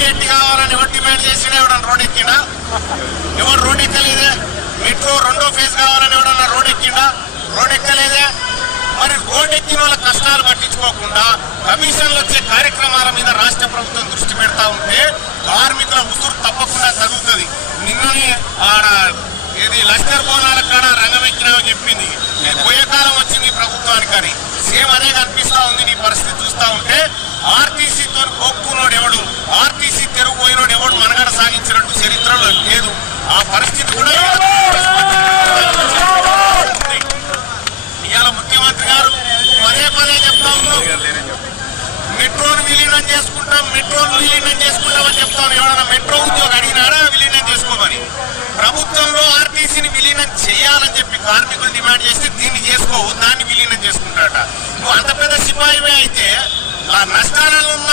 Immediate కావాలని ఎవరు demand చేసినా ఎవడన్నా రోడ్ ఎక్కిండా? ఎవరు రోడ్ ఎక్కలేదే. మెట్రో 2వ ఫేజ్ కావాలని ఎవడన్నా రోడ్ ఎక్కిండా? రోడ్ ఎక్కలేదే. మరి రోడ్ ఎక్కిన వాళ్ళ కష్టాలు పట్టించుకోకుండా కమిషన్లు వచ్చే కార్యక్రమాల మీద రాష్ట్ర ప్రభుత్వం దృష్టి పెడతా ఉంటే కార్మికుల ఉసురు తప్పకుండా తగ్గుతుంది. నిన్ననే ఆడ ఏది లష్కర్ బోనాల కాడ రంగమెక్కినామని చెప్పింది. పోయే కాలం వచ్చింది ప్రభుత్వానికి అని సేమ్ అదే కనిపిస్తా ఉంది. నీ పరిస్థితి చూస్తా ఉంటే ఆర్టీసీతో కోక్కునోడు ఎవడు, ఆర్టీసీ తెరుగు పోయినోడు ఎవడు మనగడ సాగించినట్టు చరిత్రలో లేదు. ఆ పరిస్థితి కూడా ఇవాళ ముఖ్యమంత్రి గారు పదే పదే చెప్తా ఉన్నారు, మెట్రోను విలీనం చేసుకుంటాం, మెట్రోను విలీనం చేసుకుంటామని చెప్తాను. ఎవడన్నా మెట్రో ఉద్యోగం అడిగినారా విలీనం చేసుకోమని? ప్రభుత్వంలో ఆర్టీసీని విలీనం చేయాలని చెప్పి కార్మికులు డిమాండ్ చేస్తే దీన్ని చేసుకోవు, దాన్ని విలీనం చేసుకుంటారట. నువ్వు అంత పెద్ద సిపాయివే అయితే నష్టాలలో ఉన్న